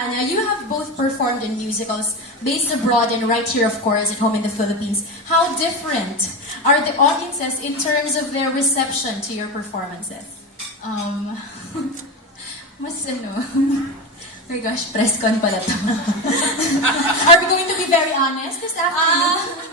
Tanya, you have both performed in musicals based abroad and right here, of course, at home in the Philippines. How different are the audiences in terms of their reception to your performances? Mas ano, oh my gosh, Presscon pala to. Are we going to be very honest this afternoon?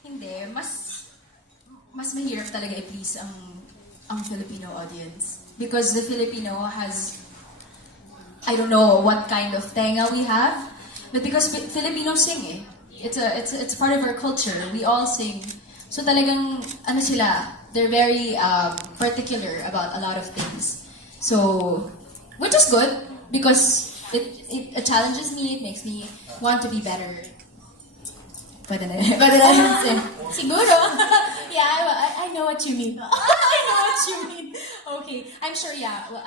Hindi, mas mahirap talaga i-please ang Filipino audience. Because the Filipino has, I don't know what kind of tenga we have, but because Filipinos sing it's part of our culture. We all sing. So talagang, ano sila, they're very particular about a lot of things. So, which is good, because it challenges me, it makes me want to be better. Pwede na yun. Siguro. Yeah, I know what you mean. I know what you mean. Okay, I'm sure, yeah. Well,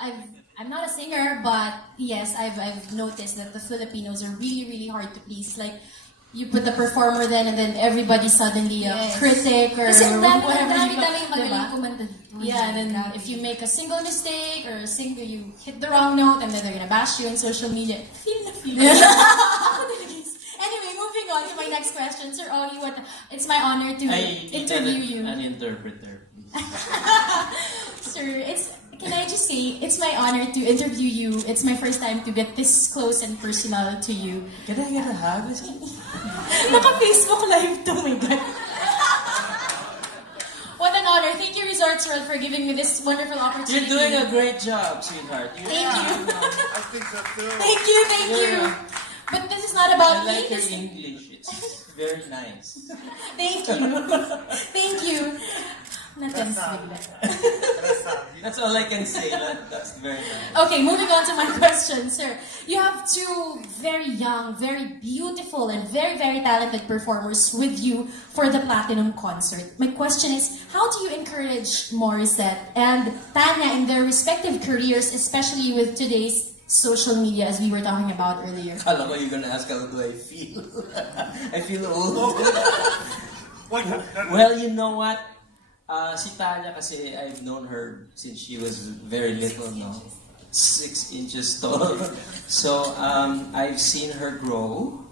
I'm not a singer, but yes, I've noticed that the Filipinos are really, really hard to please. Like, you put the performer then, and then everybody suddenly a critic or Kasi whatever. dami magaling kumanta. Yeah, and then if you make a single mistake or you hit the wrong note, and then they're gonna bash you on social media. Feel na feel. Anyway, moving on to my next question, Sir Ogie. It's my honor to interview you. An interpreter, please. Sir, can I just say, it's my honor to interview you. It's my first time to get this close and personal to you. Can I get a hug? Naka-Facebook Live to, my God. What an honor. Thank you, Resorts World, for giving me this wonderful opportunity. You're doing a great job, sweetheart. Thank you. I think so too. Thank you. But this is not about I like me. your English. It's very nice. Thank you. Natense bigla. That's all I can say. That's very nice. Okay, moving on to my question, sir. You have two very young, very beautiful, and very, very talented performers with you for the Platinum concert. My question is, how do you encourage Morissette and Tanya in their respective careers, especially with today's social media, as we were talking about earlier? Kala ko you're gonna ask how do I feel. I feel old. Well, you know what? Si Tanya kasi, I've known her since she was very little, no? 6 inches tall. So, I've seen her grow,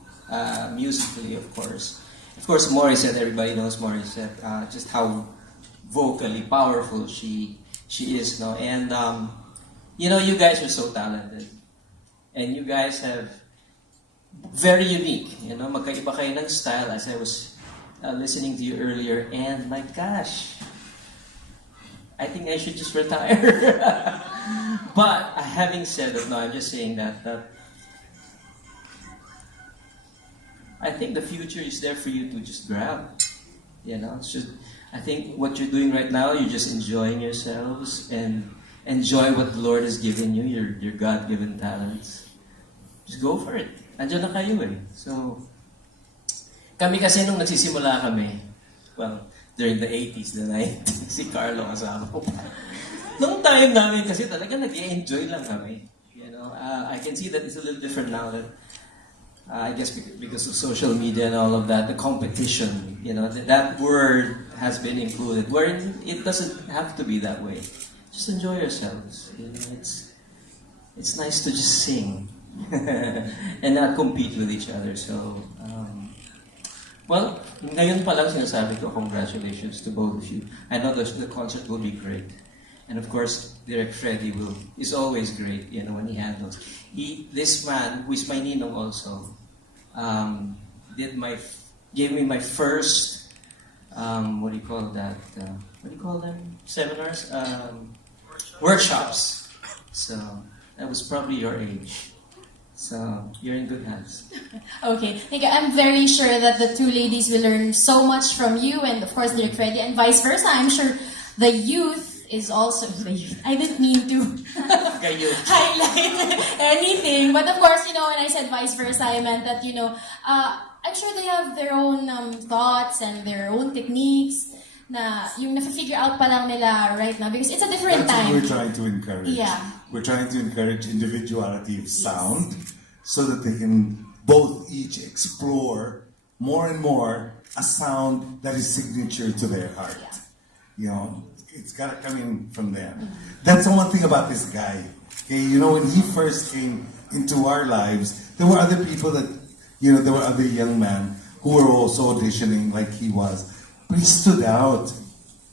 musically, of course. Of course, Morissette, everybody knows Morissette, just how vocally powerful she is, no? And, you know, you guys are so talented. And you guys have very unique, you know, magkaiba kayo ng style, as I was listening to you earlier, and my gosh, I think I should just retire. But having said that, no, I'm just saying that I think the future is there for you to just grab. You know, it's just, I think what you're doing right now, you're just enjoying yourselves and enjoy what the Lord has given you, your God-given talents. Just go for it. Andiyan na kayo eh. So, kami kasi nung nagsisimula kami, well, during the 80s, the 90s, si Carlo kasama ko. Nung time namin kasi talaga nag-enjoy lang kami. You know, I can see that it's a little different now that, I guess because of social media and all of that, the competition, you know, that word has been included, wherein it doesn't have to be that way. Just enjoy yourselves. You know, it's nice to just sing and not compete with each other. So, well, ngayon pa lang sinasabi ko, congratulations to both of you. I know the concert will be great. And of course, Direk Freddy is always great, you know, when he handles. This man, who is my ninong also, gave me my first, what do you call that? What do you call them? Seminars? Workshops. So, that was probably your age. So, you're in good hands. Okay. Thank you. I'm very sure that the two ladies will learn so much from you and, of course, Direk Freddy, and vice versa. I'm sure the youth is also the youth. I didn't mean to highlight anything. But, of course, you know, when I said vice versa, I meant that, you know, I'm sure they have their own thoughts and their own techniques na yung na-figure out pa lang nila right now because it's a different time. That's what we're trying to encourage. Yeah. We're trying to encourage individuality of sound so that they can both each explore more and more a sound that is signature to their heart. Yeah. You know, it's got to come in from them. That's the one thing about this guy. Okay, you know, when he first came into our lives, there were other people that, there were other young men who were also auditioning like he was. But he stood out.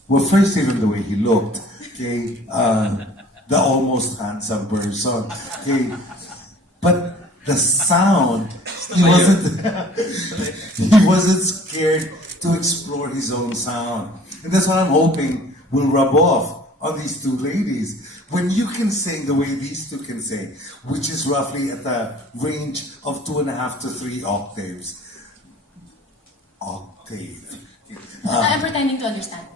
Well, first, even the way he looked, okay, the almost handsome person, okay, but the sound, he wasn't scared to explore his own sound. And that's what I'm hoping will rub off on these two ladies. When you can sing the way these two can sing, which is roughly at the range of 2.5 to 3 octaves. I'm pretending to understand.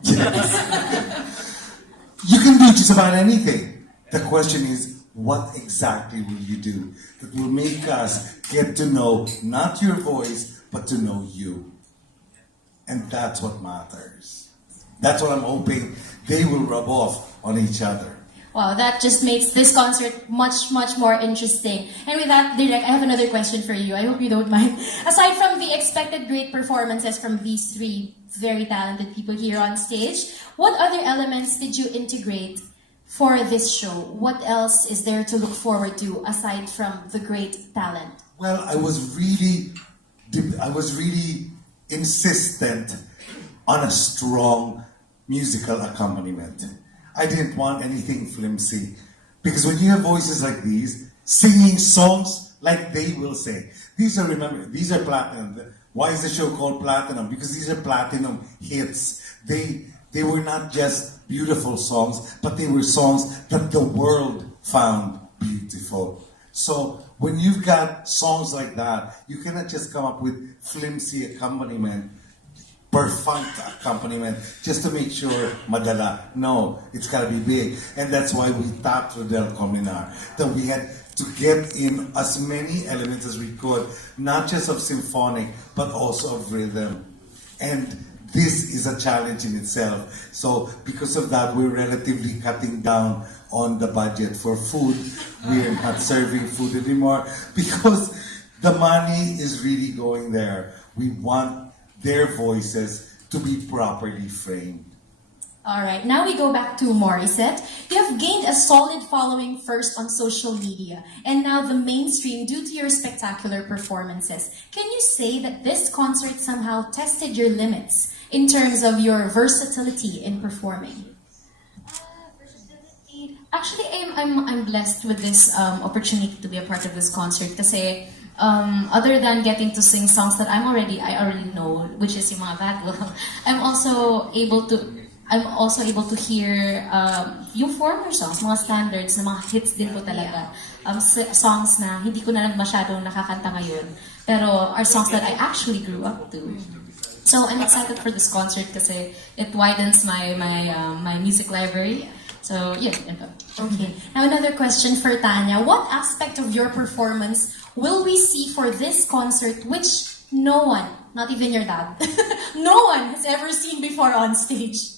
You can do just about anything. The question is, what exactly will you do that will make us get to know not your voice, but to know you? And that's what matters. That's what I'm hoping they will rub off on each other. Wow, that just makes this concert much, much more interesting. And with that, Direk, I have another question for you. I hope you don't mind. Aside from the expected great performances from these three very talented people here on stage, what other elements did you integrate for this show? What else is there to look forward to aside from the great talent? Well, I was really insistent on a strong musical accompaniment. I didn't want anything flimsy. Because when you have voices like these, singing songs like they will sing. These are platinum. Why is the show called Platinum? Because these are platinum hits. They were not just beautiful songs, but they were songs that the world found beautiful. So when you've got songs like that, you cannot just come up with flimsy accompaniment, perfunct accompaniment, just to make sure madala. No, it's got to be big. And that's why we tapped Rodel Cominar, that we had to get in as many elements as we could, not just of symphonic, but also of rhythm. And this is a challenge in itself. So because of that, we're relatively cutting down on the budget for food. We're not serving food anymore because the money is really going there. We want their voices to be properly framed. All right, now we go back to Morissette. You have gained a solid following first on social media and now the mainstream due to your spectacular performances. Can you say that this concert somehow tested your limits in terms of your versatility in performing? Versatility. Actually, I'm blessed with this opportunity to be a part of this concert kasi other than getting to sing songs that I already know, which is yung mga bad girl, I'm also able to hear yung former songs, mga standards, na mga hits din po talaga. Songs na hindi ko na masyadong nakakanta ngayon, pero are songs that I actually grew up to. So I'm excited for this concert kasi it widens my music library. So yeah. Okay. Now another question for Tanya. What aspect of your performance will we see for this concert which no one, not even your dad, no one has ever seen before on stage?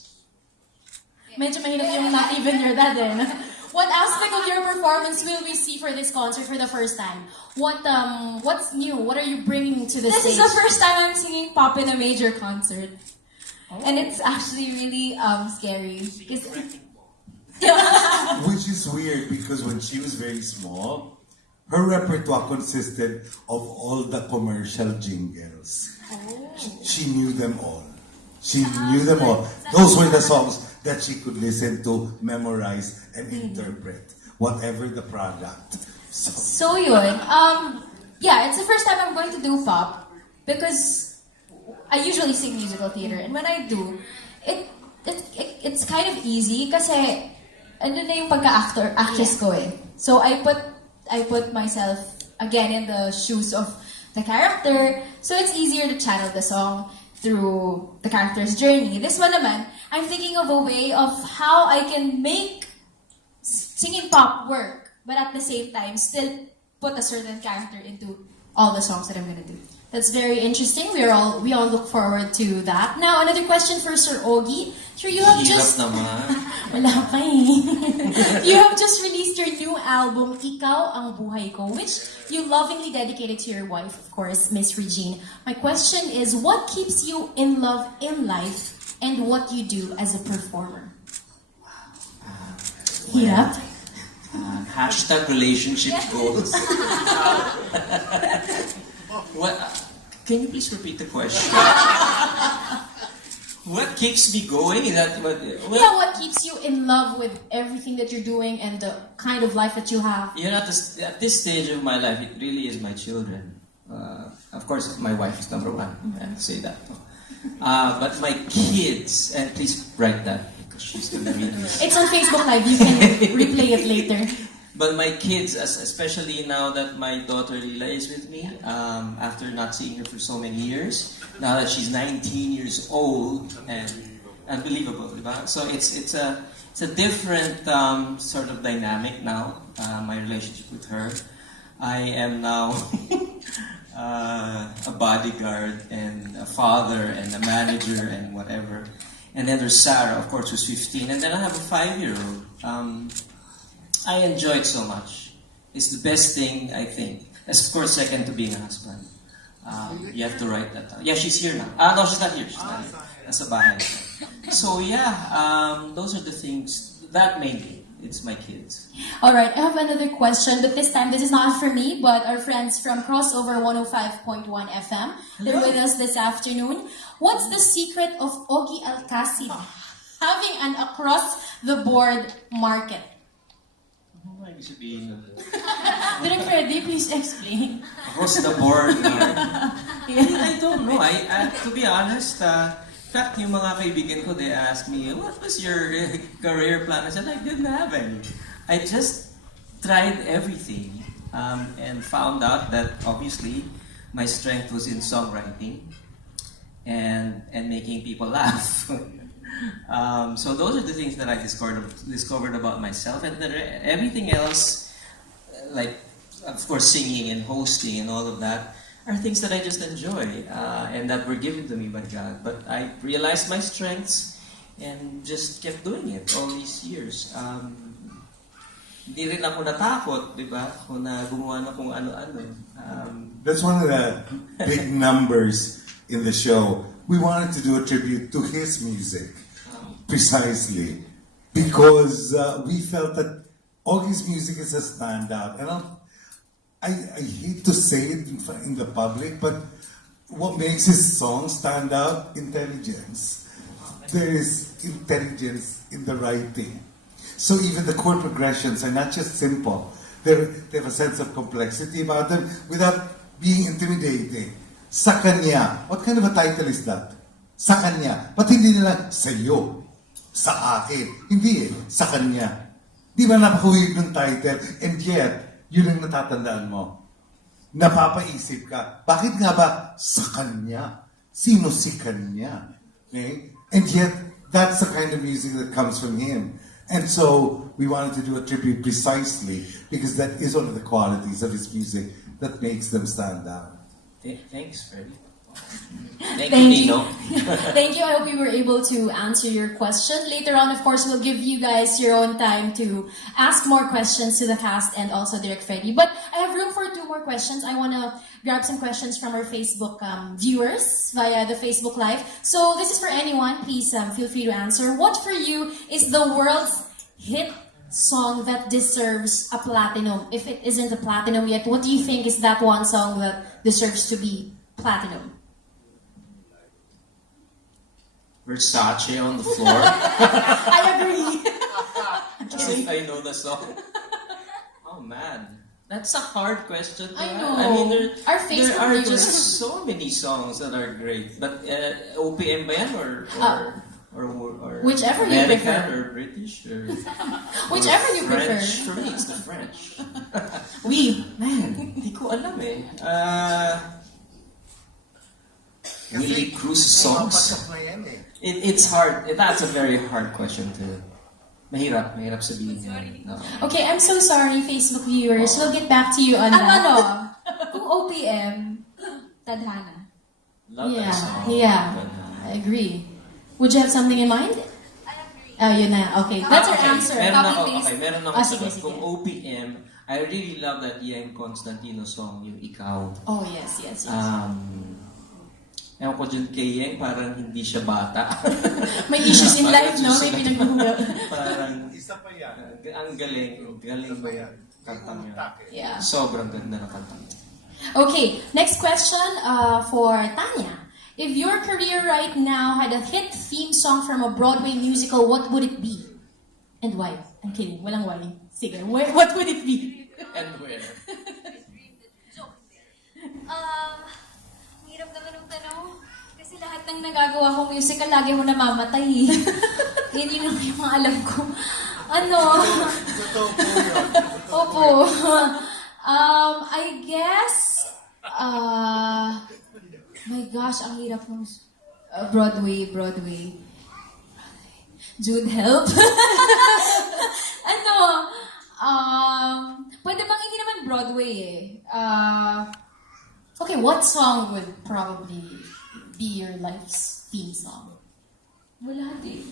Medyo mahirap yung not even your dad eh. What aspect of your performance will we see for this concert for the first time? What's new? What are you bringing to the stage? This is the first time I'm singing pop in a major concert. Oh. And it's actually really scary. Which is weird because when she was very small, her repertoire consisted of all the commercial jingles. Oh. She knew them all. Those were the songs that she could listen to, memorize, and interpret, whatever the product. So yun, yeah, it's the first time I'm going to do pop because I usually sing musical theater, and when I do, it's kind of easy kasi ano na yung pagka-actress ko eh. So I put myself again in the shoes of the character, so it's easier to channel the song through the character's journey. This one naman, I'm thinking of a way of how I can make singing pop work, but at the same time, still put a certain character into all the songs that I'm gonna do. That's very interesting. We all look forward to that. Now, another question for Sir Ogie. Sure, you have just... Wala pa eh. You have just released your new album, Ikaw Ang Buhay Ko, which you lovingly dedicated to your wife, of course, Miss Regine. My question is, what keeps you in love in life and what you do as a performer? Hirap? Hashtag relationship goals. What? Can you please repeat the question? What keeps me going? Is that what? What keeps you in love with everything that you're doing and the kind of life that you have? You know, at this stage of my life, it really is my children. Of course, my wife is number one. I have to say that. But my kids, and please write that because she's going to read this. It's on Facebook Live. You can replay it later. But my kids, especially now that my daughter Lila is with me, after not seeing her for so many years, now that she's 19 years old, and unbelievable, diba? So it's a different sort of dynamic now. My relationship with her, I am now a bodyguard and a father and a manager and whatever. And then there's Sarah, of course, who's 15, and then I have a 5-year-old. I enjoy it so much. It's the best thing, I think. That's, of course, second to being a husband. You have to write that down. Yeah, she's here now. No, she's not here. She's not here. Nasa bahay. So, yeah, those are the things. That mainly. It's my kids. All right, I have another question, but this time, this is not for me, but our friends from Crossover 105.1 FM. They're with us this afternoon. What's the secret of Ogie Alcasid having an across-the-board market? Ano ibig sabihin nun? Direk Freddy, please explain. Across the board. I don't know. To be honest, in fact, yung mga kaibigan ko, they asked me, what was your career plan? I said, I didn't have any. I just tried everything and found out that obviously my strength was in songwriting and making people laugh. So those are the things that I discovered about myself, and everything else, like of course singing and hosting and all of that, are things that I just enjoy and that were given to me by God. But I realized my strengths and just kept doing it all these years. Hindi rin ako natakot, di ba? Kung na gumawa na kung ano-ano. That's one of the big numbers in the show. We wanted to do a tribute to his music, precisely, because we felt that Ogie's music is a standout. And I hate to say it in the public, but what makes his songs stand out? Intelligence. There is intelligence in the writing. So even the chord progressions are not just simple. They have a sense of complexity about them without being intimidating. Sa kanya. What kind of a title is that? Sa kanya. Ba't hindi nila sa'yo? Sa akin. Hindi sa kanya. Di ba napakawig ng title? And yet, yun ang natatandaan mo. Napapaisip ka. Bakit nga ba sa kanya? Sino si kanya? Okay? And yet, that's the kind of music that comes from him. And so, we wanted to do a tribute precisely because that is one of the qualities of his music that makes them stand out. Thanks, Freddie. Thank you, Nino. Thank you. I hope we were able to answer your question. Later on, of course, we'll give you guys your own time to ask more questions to the cast and also Direk Freddy. But I have room for 2 more questions. I want to grab some questions from our Facebook viewers via the Facebook Live. So this is for anyone. Please feel free to answer. What for you is the world's hit song that deserves a platinum? If it isn't a platinum yet, what do you think is that one song that deserves to be platinum? Versace on the floor. I agree. As if I know the song. Oh man, that's a hard question to I know. I mean, Our there Facebook are viewers. just so many songs that are great. But OPM ba yan or Whichever you American prefer. or British or Whichever you prefer. French. For me, it's the French. We. Man, hindi ko alam eh. Willie Cruz songs. It's hard. That's a very hard question to. Mahirap sabihin yan. No. Okay, I'm so sorry, Facebook viewers. We'll get back to you on Ang that. ano, kung OPM, tadhana. Love that song. Yeah, I agree. Would you have something in mind? I agree. Yun na. Okay, that's our answer. Meron ako, Copy, paste. okay, meron ako Sige, sagot. sige. Kung OPM, I really love that Ian Constantino song, yung Ikaw. Oh, yes. Ewan ko dyan kay Yeng, parang hindi siya bata. May issues in life, no? May Parang pinaghuhulog. Parang, Isa pa yan. ang galing Isa pa yan. kantang niya. Yeah. Sobrang ganda ng kantang niya. Okay, next question for Tanya. If your career right now had a hit theme song from a Broadway musical, what would it be? And why? I'm kidding. Walang why. Sige, what would it be? And where? Hirap naman ng tanong. Kasi lahat ng nagagawa kong musical, lagi ako namamatay. Yun yung mga alam ko. Ano? Totoo po yun. Opo. I guess, my gosh, ang hirap ng Broadway. Jude, help. Ano? Pwede bang hindi naman Broadway Okay, what song would probably be your life's theme song? Wala din.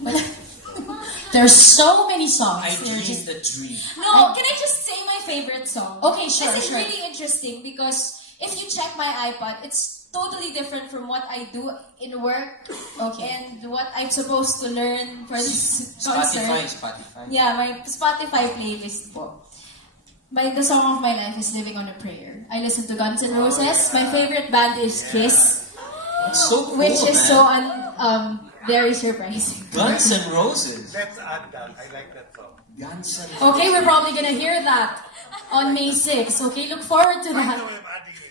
There's so many songs. I They're dreamed just- the dream. No, can I just say my favorite song? Okay, sure, This is sure. really interesting because if you check my iPod, it's totally different from what I do in work Okay. and what I'm supposed to learn for this concert. Spotify. Yeah, my Spotify playlist po. The song of my life is Living on a Prayer. I listen to Guns N' Roses. My favorite band is Kiss, It's so cool, which is man. so very surprising. Guns N' Roses. Let's add that. I like that song. Guns N' Roses. Okay, we're probably gonna hear that on May 6th. Okay, look forward to I that. know I'm adding it.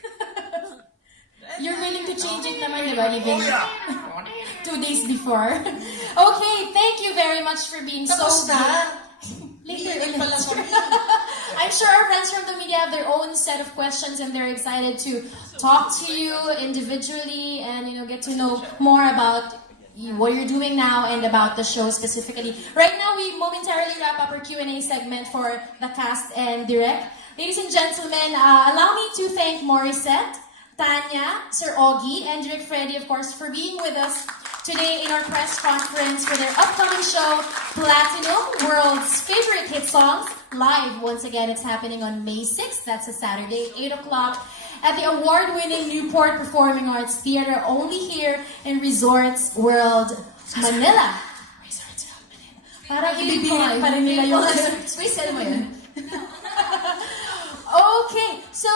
You're willing to change it naman, di ba? Living Oh, yeah. 2 days before. Okay, thank you very much for being so Tapos na? Later Hindi pa lang kami. I'm sure our friends from the media have their own set of questions and they're excited to talk to you individually and get to know more about what you're doing now and about the show specifically. Right now, we momentarily wrap up our Q&A segment for the cast and direct. Ladies and gentlemen, allow me to thank Morissette, Tanya, Sir Ogie, and Rick Freddy, of course, for being with us today in our press conference for their upcoming show, Platinum, World's Favorite Hit Songs, live. Once again, it's happening on May 6th. That's a Saturday, 8 o'clock, at the award-winning Newport Performing Arts Theater, only here in Resorts World, Manila. Resorts World, Manila. Parang ibibigay pa rin nila yung... Space, mo yun? Okay, so...